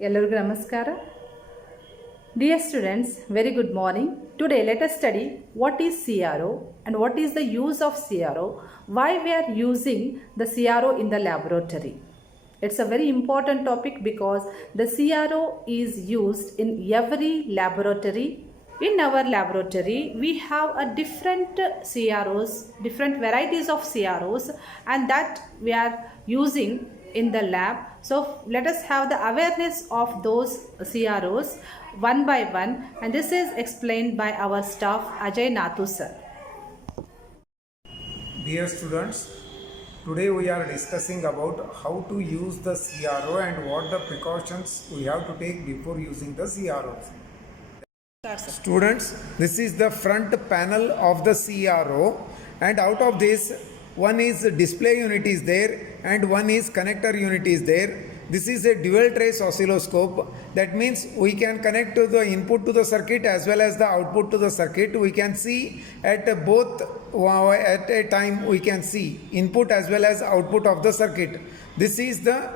Yellorigu Namaskara. Dear students, very good morning. Today let us study what is CRO and what is the use of CRO, why we are using the CRO in the laboratory. It's a very important topic because the CRO is used in every laboratory. In our laboratory, we have a different CROs, different varieties of CROs, and that we are using in the lab. So let us have the awareness of those CROs one by one, and this is explained by our staff Ajay Nathu sir. Dear students, today we are discussing about how to use the CRO and what the precautions we have to take before using the CROs. Students, this is the front panel of the CRO, and out of this one is display unit is there and one is connector unit is there. This is a dual trace oscilloscope. That means we can connect to the input to the circuit as well as the output to the circuit. We can see at both at a time we can see input as well as output of the circuit. This is the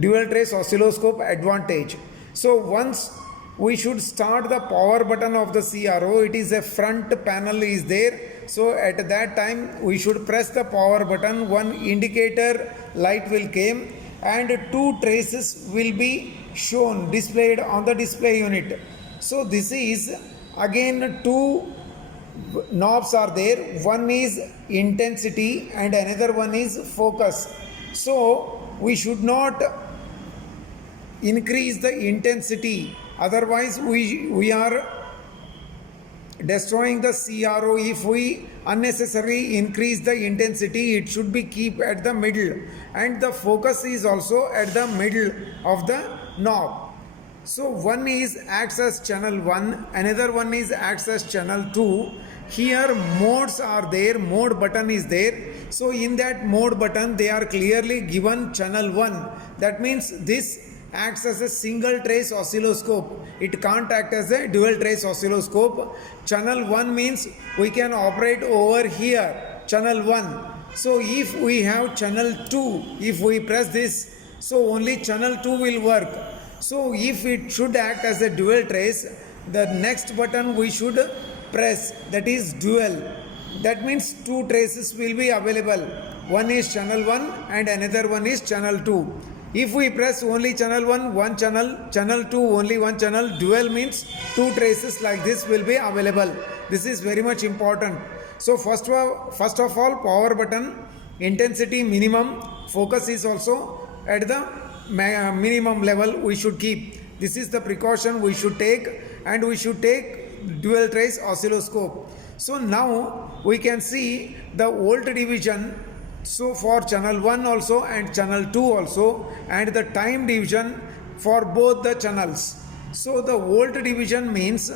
dual trace oscilloscope advantage. So once we should start the power button of the CRO, it is a front panel is there. So at that time we should press the power button, one indicator light will come and two traces will be shown displayed on the display unit. So this is again two knobs are there, one is intensity and another one is focus. So we should not increase the intensity, otherwise we are destroying the CRO. If we unnecessarily increase the intensity, it should be keep at the middle, and the focus is also at the middle of the knob. So one is acts as channel 1, another one is acts as channel 2. Here modes are there, mode button is there. So in that mode button they are clearly given channel 1. That means this acts as a single trace oscilloscope. It can't act as a dual trace oscilloscope. Channel 1 means we can operate over here, channel 1. So if we have channel 2, if we press this, so only channel 2 will work. So if it should act as a dual trace, the next button we should press, that is dual. That means two traces will be available. One is channel 1 and another one is channel 2. If we press only channel 1, one channel, channel 2, only one channel, dual means two traces like this will be available. This is very much important. So first of all, power button, intensity minimum, focus is also at the minimum level we should keep. This is the precaution we should take, and we should take dual trace oscilloscope. So now we can see the volt division. So for channel 1 also and channel 2 also, and the time division for both the channels. So the volt division means,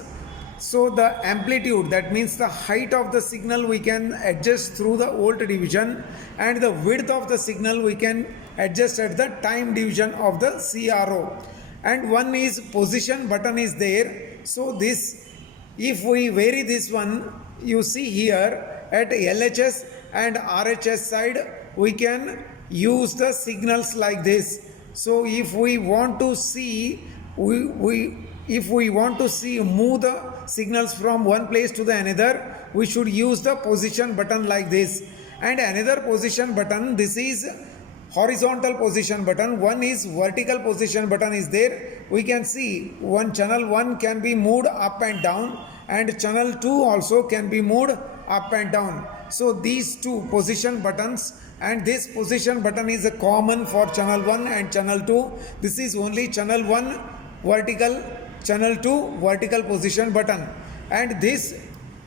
so the amplitude, that means the height of the signal we can adjust through the volt division, and the width of the signal we can adjust at the time division of the CRO. And one is position button is there. So this, if we vary this one, you see here at LHS and RHS side we can use the signals like this. So if we want to see if we want to see move the signals from one place to the another, we should use the position button like this. And another position button, this is horizontal position button, one is vertical position button is there. We can see one channel 1 can be moved up and down, and channel 2 also can be moved up and down. So these two position buttons, and this position button is a common for channel 1 and channel 2. This is only channel 1 vertical, channel 2 vertical position button. And this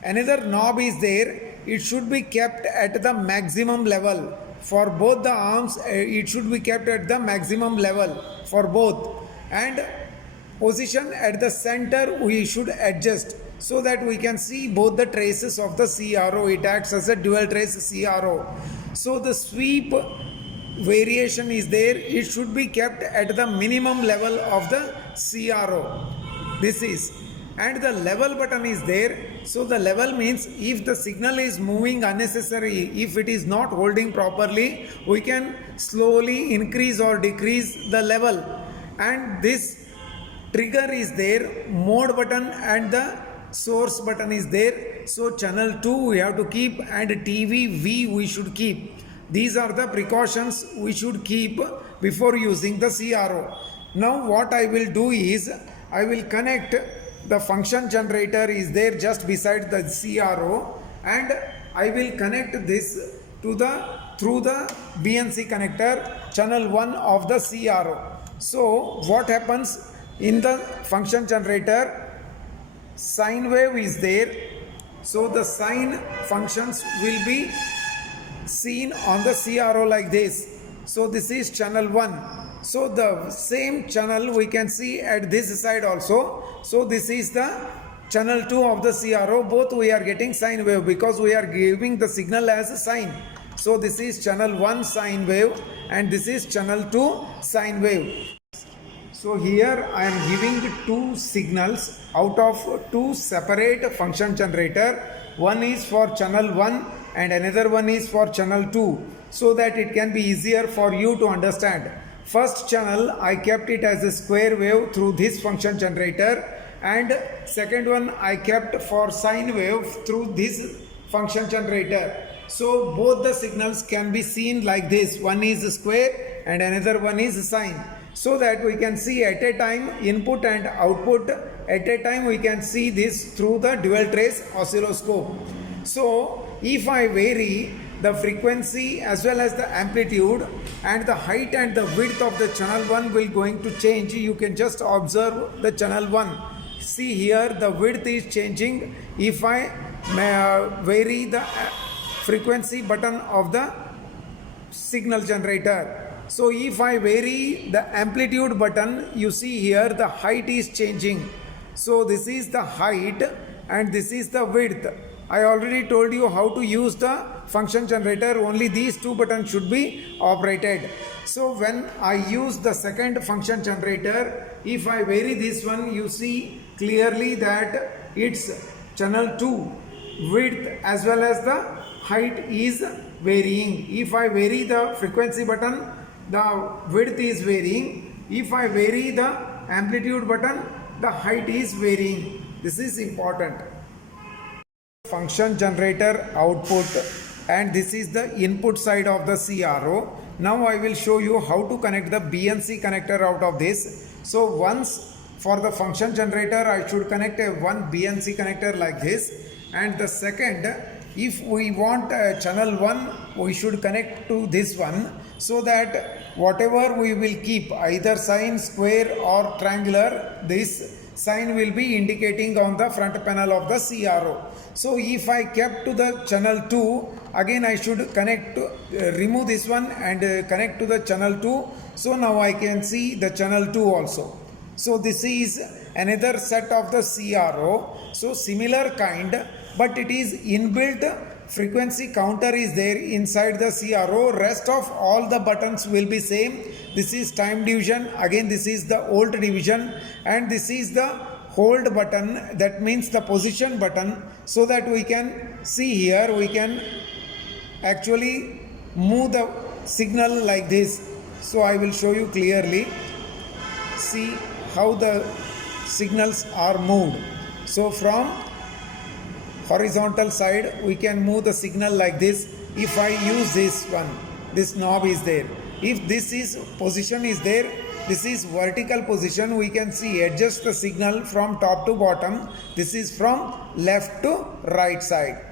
another knob is there. It should be kept at the maximum level for both the arms. It should be kept at the maximum level for both, and position at the center we should adjust so that we can see both the traces of the CRO. It acts as a dual trace CRO. So the sweep variation is there. It should be kept at the minimum level of the CRO. This is, and the level button is there. So the level means if the signal is moving unnecessary, if it is not holding properly, we can slowly increase or decrease the level. and this trigger is there, mode button and the source button is there. So channel 2 we have to keep and TV V we should keep. These are the precautions we should keep before using the CRO. Now what I will do is I will connect the function generator is there just beside the CRO, and I will connect this to the through the BNC connector channel 1 of the CRO. So what happens in the function generator, sine wave is there, so the sine functions will be seen on the CRO like this. So this is channel 1. So the same channel we can see at this side also. So this is the channel 2 of the CRO. Both we are getting sine wave because we are giving the signal as a sine. So this is channel 1 sine wave and this is channel 2 sine wave. So here I am giving two signals out of two separate function generator. One is for channel 1 and another one is for channel 2, so that it can be easier for you to understand. First channel I kept it as a square wave through this function generator, and second one I kept for sine wave through this function generator. So both the signals can be seen like this. One is square and another one is sine. So that we can see at a time input and output. At a time we can see this through the dual trace oscilloscope. So if I vary the frequency as well as the amplitude, and the height and the width of the channel 1 will going to change, you can just observe the channel 1. See here the width is changing if I vary the frequency button of the signal generator. So if I vary the amplitude button, you see here the height is changing. So this is the height and this is the width. I already told you how to use the function generator. Only these two buttons should be operated. So when I use the second function generator, if I vary this one, you see clearly that it's channel 2 width as well as the height is varying. If I vary the frequency button, the width is varying. If I vary the amplitude button, the height is varying. This is important. Function generator output, and this is the input side of the CRO. Now I will show you how to connect the BNC connector out of this. So once for the function generator I should connect a one BNC connector like this, and the second, if we want channel 1 we should connect to this one, so that whatever we will keep, either sine, square or triangular, this sign will be indicating on the front panel of the CRO. So if I kept to the channel 2, again I should connect to, remove this one and connect to the channel 2. So now I can see the channel 2 also. So this is another set of the CRO. So similar kind, but it is inbuilt frequency counter is there inside the CRO. Rest of all the buttons will be same. This is time division, again this is the old division, and this is the hold button, that means the position button, so that we can see here, we can actually move the signal like this. So I will show you clearly. See how the signals are moved. So from horizontal side we can move the signal like this. If I use this one, this knob is there. If this is position is there, this is vertical position, we can see adjust the signal from top to bottom. This is from left to right side.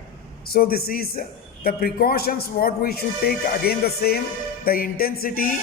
So this is the precautions what we should take. Again the same, the intensity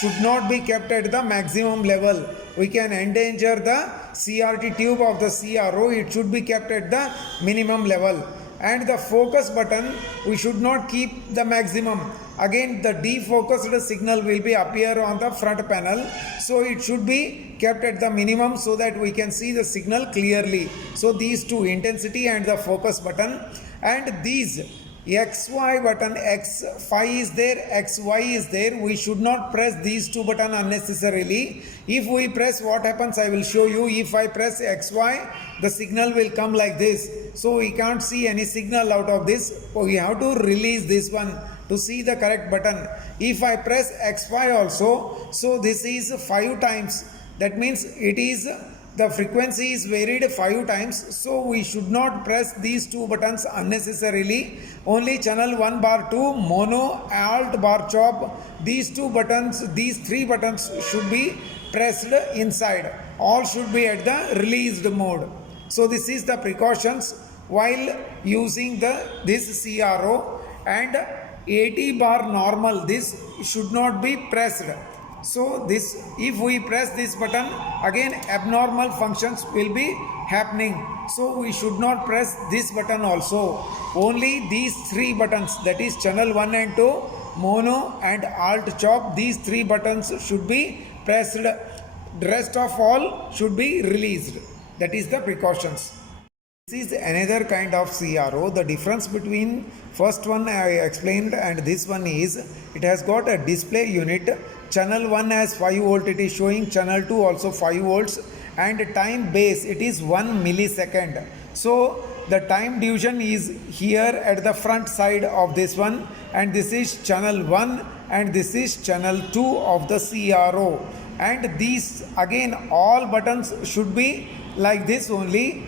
should not be kept at the maximum level. We can endanger the CRT tube of the CRO. It should be kept at the minimum level. And the focus button, we should not keep the maximum. Again the defocused signal will be appear on the front panel. So it should be kept at the minimum so that we can see the signal clearly. So these two, intensity and the focus button, and these XY button, X5 is there, XY is there. We should not press these two buttons unnecessarily. If we press, what happens I will show you. If I press XY, the signal will come like this. So we can't see any signal out of this. We have to release this one to see the correct button. If I press XY also, so this is 5 times. That means it is the frequency is varied 5 times, so we should not press these two buttons unnecessarily. Only channel 1 bar 2, mono, alt bar chop, these two buttons, these three buttons should be pressed inside. All should be at the released mode. So this is the precautions while using this CRO. And 80 bar normal, this should not be pressed. So this, if we press this button, again abnormal functions will be happening. So we should not press this button also. Only these three buttons, that is channel 1 and 2, mono and alt chop, these three buttons should be pressed. The rest of all should be released. That is the precautions. This is another kind of CRO. The difference between first one I explained and this one is it has got a display unit. Channel 1 has 5 volt, it is showing channel 2 also 5 volts, and time base it is 1 millisecond. So the time division is here at the front side of this one, and this is channel 1 and this is channel 2 of the CRO. And these again all buttons should be like this only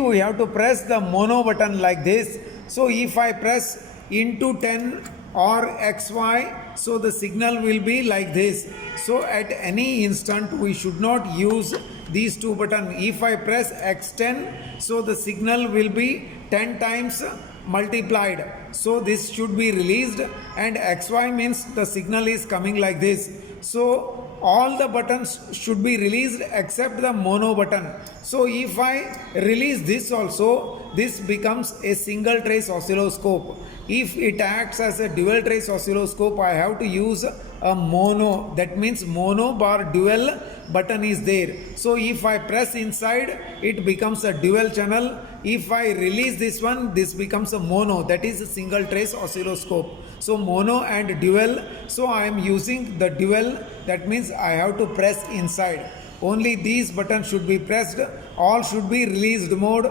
we have to press the mono button like this. So if I press into 10 or XY, so the signal will be like this. So at any instant we should not use these two buttons. If I press X10, so the signal will be 10 times multiplied. So this should be released, and XY means the signal is coming like this. So all the buttons should be released except the mono button. So if I release this also, this becomes a single trace oscilloscope. If it acts as a dual trace oscilloscope, I have to use a mono. That means mono bar dual button is there. So if I press inside, it becomes a dual channel. If I release this one, this becomes a mono. That is a single trace oscilloscope. So mono and dual. So I am using the dual. That means I have to press inside. Only these buttons should be pressed. All should be released mode.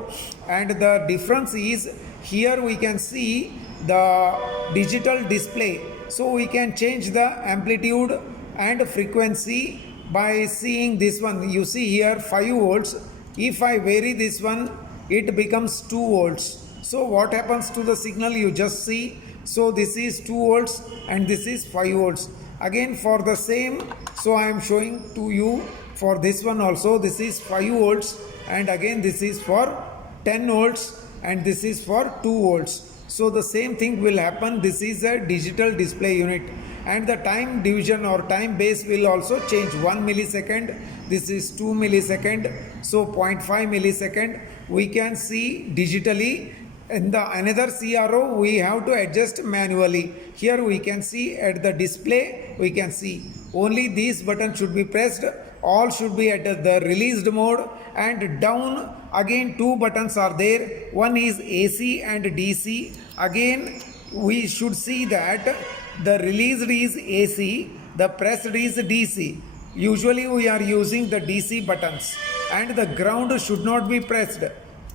And the difference is here we can see the digital display. So we can change the amplitude and frequency by seeing this one. You see here 5 volts. If I vary this one, it becomes 2 volts. So what happens to the signal? You just see. So this is 2 volts and this is 5 volts. Again for the same, so I am showing to you for this one also. This is 5 volts and again this is for 10 volts and this is for 2 volts. So the same thing will happen. This is a digital display unit, and the time division or time base will also change. 1 millisecond, this is 2 millisecond, so 0.5 millisecond we can see digitally. In the another CRO we have to adjust manually. Here we can see at the display, we can see only these buttons should be pressed. All should be at the released mode, and down again 2 buttons are there. One is AC and DC. Again we should see that the released is AC, the pressed is DC. Usually we are using the DC buttons, and the ground should not be pressed.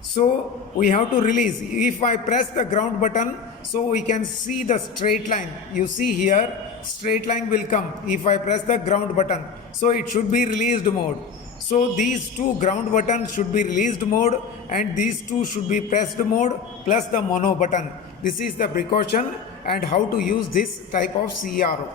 So we have to release. If I press the ground button, so we can see the straight line. You see here, straight line will come if I press the ground button. So it should be released mode. So these two ground buttons should be released mode, and these two should be pressed mode plus the mono button. This is the precaution and how to use this type of CRO.